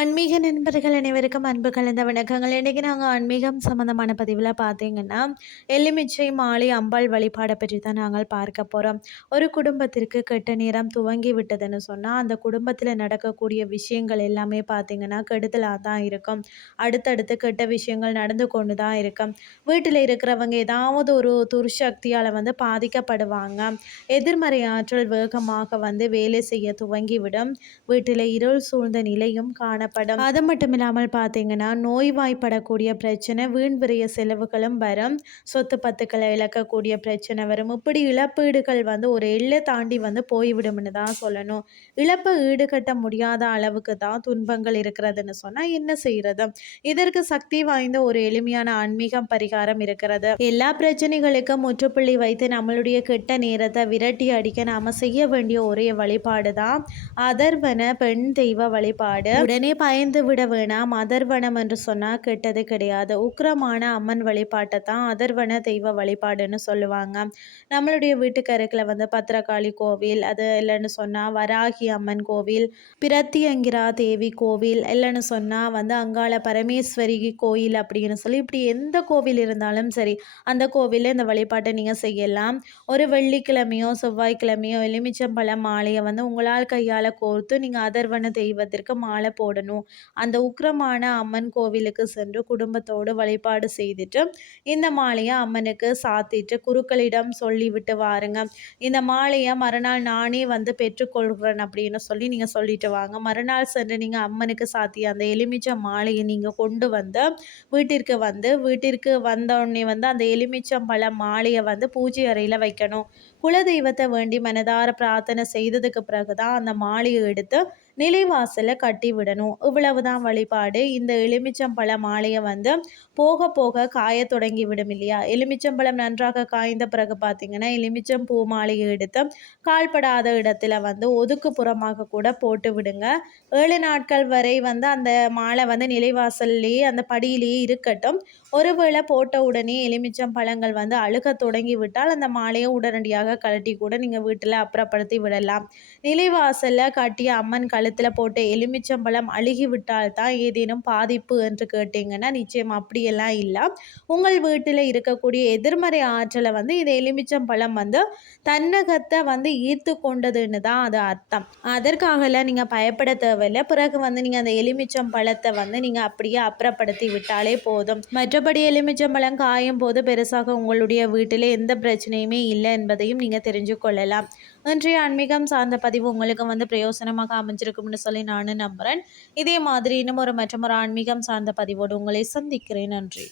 நண்பர்கள் அனைவருக்கும் அன்பு கலந்த வணக்கங்கள். இன்றைக்கி நாங்கள் ஆன்மீகம் சம்மந்தமான பதிவில் பார்த்தீங்கன்னா எலுமிச்சை மாலை அம்பாள் வழிபாடை பற்றி தான் நாங்கள் பார்க்க போகிறோம் ஒரு குடும்பத்திற்கு கெட்ட நேரம் துவங்கி விட்டதுன்னு சொன்னால் அந்த குடும்பத்தில் நடக்கக்கூடிய விஷயங்கள் எல்லாமே பார்த்திங்கன்னா கெடுதலாக தான் இருக்கும். அடுத்தடுத்து கெட்ட விஷயங்கள் நடந்து கொண்டு தான் இருக்கும். வீட்டில் இருக்கிறவங்க ஏதாவது ஒரு துர்சக்தியால் வந்து பாதிக்கப்படுவாங்க. எதிர்மறை ஆற்றல் வேகமாக வந்து வேலை செய்ய துவங்கிவிடும் வீட்டில் இருள் சூழ்ந்த நிலையும் காணப்படும். அது மட்டும் இல்லாமல் பார்த்தீங்கன்னா நோய்வாய்ப்படக்கூடிய பிரச்சனை வீண் விரைய செலவுகளும் வரும். சொத்து பத்துக்களை இழக்கக்கூடிய பிரச்சனை வரும். இப்படி இழப்பீடுகள் வந்து ஒரு எல்லை தாண்டி வந்து போய்விடும்னு தான் சொல்லணும். இழப்பை ஈடுகட்ட முடியாத அளவுக்கு தான் துன்பங்கள் இருக்கிறதுன்னு சொன்னால் என்ன செய்யறது? இதற்கு சக்தி வாய்ந்த ஒரு எளிமையான ஆன்மீகம் பரிகாரம் இருக்கிறது. எல்லா பிரச்சனைகளுக்கும் முற்றுப்புள்ளி வைத்து நம்மளுடைய கெட்ட நேரத்தை விரட்டி அடிக்க நாம செய்ய வேண்டிய ஒரே வழிபாடு தான் அதர்வன பெண் தெய்வ வழிபாடு. உடனே பயந்து விட வேணாம் அதர்வனம் என்று சொன்னால் கெட்டது கிடையாது. உக்கிரமான அம்மன் வழிபாட்டை தான் அதர்வன தெய்வ வழிபாடுன்னு சொல்லுவாங்க. நம்மளுடைய வீட்டுக்கருக்கில் வந்து பத்திரகாளி கோவில் அது இல்லைன்னு சொன்னால் வராகி அம்மன் கோவில் பிரத்தியங்கிரா தேவி கோவில் இல்லைன்னு சொன்னால் வந்து அங்காள பரமேஸ்வரி கோயில் அப்படின்னு சொல்லி இப்படி எந்த கோவில் இருந்தாலும் சரி அந்த கோவிலில் இந்த வழிபாட்டை நீங்கள் செய்யலாம். ஒரு வெள்ளிக்கிழமையோ செவ்வாய்க்கிழமையோ எலுமிச்சம்பழம் மாலையை வந்து உங்களால் கையால் கோர்த்து நீங்கள் அதர்வன தெய்வத்திற்கு மாலை போடணும். அந்த உக்கிரமான அம்மன் கோவிலுக்கு சென்று குடும்பத்தோடு வழிபாடு செய்துட்டு இந்த மாலையை அம்மனுக்கு சாத்திட்டு குருக்களிடம் சொல்லிவிட்டு வாருங்க. இந்த மாலையை மறுநாள் நானே வந்து பெற்றுக்கொள்கிறேன் அப்படின்னு சொல்லி நீங்கள் சொல்லிட்டு வாங்க. மறுநாள் சென்று நீங்கள் அம்மனுக்கு சாத்தி அந்த எலுமிச்சை மாலையை நீங்கள் கொண்டு வந்து வீட்டிற்கு வந்து வீட்டிற்கு வந்தோடனே வந்து அந்த எலுமிச்சம்பழ மாலையை வந்து பூஜை அறையில் வைக்கணும். குலதெய்வத்தை வேண்டி மனதார பிரார்த்தனை செய்ததுக்கு பிறகு தான் அந்த மாலையை எடுத்து நிலைவாசலை கட்டி விடணும் இவ்வளவுதான் வழிபாடு. இந்த எலுமிச்சம்பழ மாலையை வந்து போக போக காய தொடங்கி விடும் இல்லையா? எலுமிச்சம்பழம் நன்றாக காய்ந்த பிறகு பார்த்தீங்கன்னா எலுமிச்சம் பூ மாலையை எடுத்து கால்படாத இடத்துல வந்து ஒதுக்கு புறமாக கூட போட்டு விடுங்க. ஏழு நாட்கள் வரை வந்து அந்த மாலை வந்து நிலைவாசல்லையே அந்த படியிலேயே இருக்கட்டும். ஒருவேளை போட்ட உடனே எலுமிச்சம் பழங்கள் வந்து அழுக தொடங்கி விட்டால் அந்த மாலையை உடனடியாக கழட்டி கூட நீங்கள் வீட்டில் அப்புறப்படுத்தி விடலாம். நிலைவாசலில் கட்டிய அம்மன் கழுத்தில் போட்ட எலுமிச்சம்பழம் அழுகி விட்டால் தான் ஏதேனும் பாதிப்பு என்று கேட்டிங்கன்னா நிச்சயம் அப்படியெல்லாம் இல்லை. உங்கள் வீட்டில் இருக்கக்கூடிய எதிர்மறை ஆற்றலை வந்து இந்த எலுமிச்சம்பழம் வந்து தன்னகத்தை வந்து ஈர்த்து கொண்டதுன்னு தான் அது அர்த்தம். அதற்காகலாம் நீங்கள் பயப்பட தேவையில்லை. பிறகு வந்து நீங்கள் அந்த எலுமிச்சம் பழத்தை வந்து நீங்கள் அப்படியே அப்புறப்படுத்தி விட்டாலே போதும். மற்றபடி எலுமிச்சம்பழம் காயும் போது பெருசாக உங்களுடைய வீட்டில் எந்த பிரச்சனையுமே இல்லை என்பதையும் நீங்கள் தெரிஞ்சு கொள்ளலாம். இன்றைய ஆன்மீகம் சார்ந்த பதிவு உங்களுக்கு வந்து பிரயோசனமாக அமைஞ்சிருக்கும்னு சொல்லி நானும் நம்புகிறேன் இதே மாதிரி இன்னும் ஒரு மற்றும் ஒரு ஆன்மீகம் சார்ந்த பதிவோடு உங்களை சந்திக்கிறேன். நன்றி.